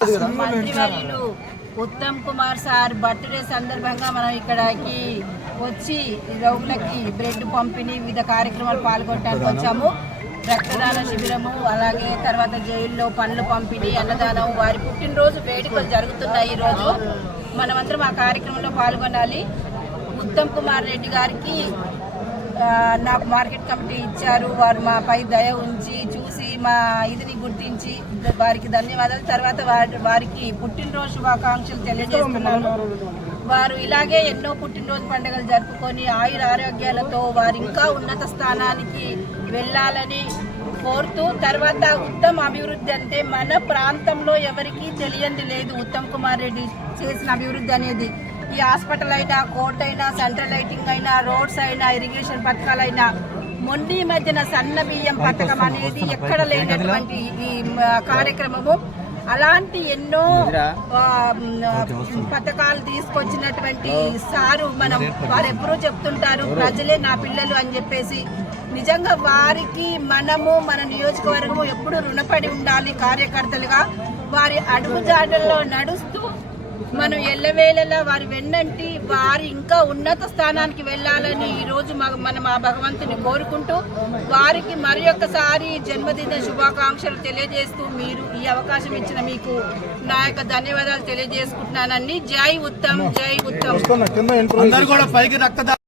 మంత్రివర్యులు Uttam Kumar sir birthday సందర్భంగా మనం ఇక్కడికి వచ్చి రోగులకి బ్రెడ్ పంపిణీ వివిధ కార్యక్రమాలు పాల్గొనడానికి వచ్చాము. రక్తదాన శిబిరము, అలాగే తర్వాత జైల్లో పండ్లు పంపిణీ, అన్నదానం, వారి పుట్టినరోజు వేడుకలు జరుగుతున్నాయి. ఈరోజు మనమందరం ఆ కార్యక్రమంలో పాల్గొనాలి. ఉత్తమ్ కుమార్ రెడ్డి గారికి నాకు మార్కెట్ కమిటీ ఇచ్చారు. వారు మాపై దయ ఉంచి చూసి మా ఇదిని గుర్తించి వారికి ధన్యవాదాలు. తర్వాత వారికి పుట్టినరోజు శుభాకాంక్షలు తెలియజేస్తున్నాను. వారు ఇలాగే ఎన్నో పుట్టినరోజు పండుగలు జరుపుకొని ఆయుర ఆరోగ్యాలతో వారు ఇంకా ఉన్నత స్థానానికి వెళ్ళాలని కోరుతూ, తర్వాత ఉత్తమ అభివృద్ధి అంటే మన ప్రాంతంలో ఎవరికీ తెలియంది లేదు. ఉత్తమ్ కుమార్ రెడ్డి చేసిన అభివృద్ధి అనేది ఈ హాస్పిటల్ అయినా, కోర్ట్ అయినా, సెంట్రల్ లైటింగ్ అయినా, రోడ్స్ అయినా, ఇరిగేషన్ పథకాలైనా, మొండి మధ్యన సన్న బియ్యం పథకం అనేది ఎక్కడ లేనటువంటి ఈ కార్యక్రమము. అలాంటి ఎన్నో పథకాలు తీసుకొచ్చినటువంటి సారు వారు ఎప్పుడూ చెప్తుంటారు ప్రజలే నా పిల్లలు అని చెప్పేసి. నిజంగా వారికి మనము మన నియోజకవర్గము ఎప్పుడు రుణపడి ఉండాలి. కార్యకర్తలుగా వారి అడుగుజాడల్లో నడుస్తూ మనం ఎల్లవేళలా వారి వెన్నంటి వారి ఇంకా ఉన్నత స్థానానికి వెళ్ళాలని ఈరోజు మనం ఆ భగవంతుని కోరుకుంటూ వారికి మరి ఒక్కసారి జన్మదిన శుభాకాంక్షలు తెలియజేస్తూ మీరు ఈ అవకాశం ఇచ్చిన మీకు నా యొక్క ధన్యవాదాలు తెలియజేసుకుంటున్నానండి. జై ఉత్తమ్, జై ఉత్తమ్.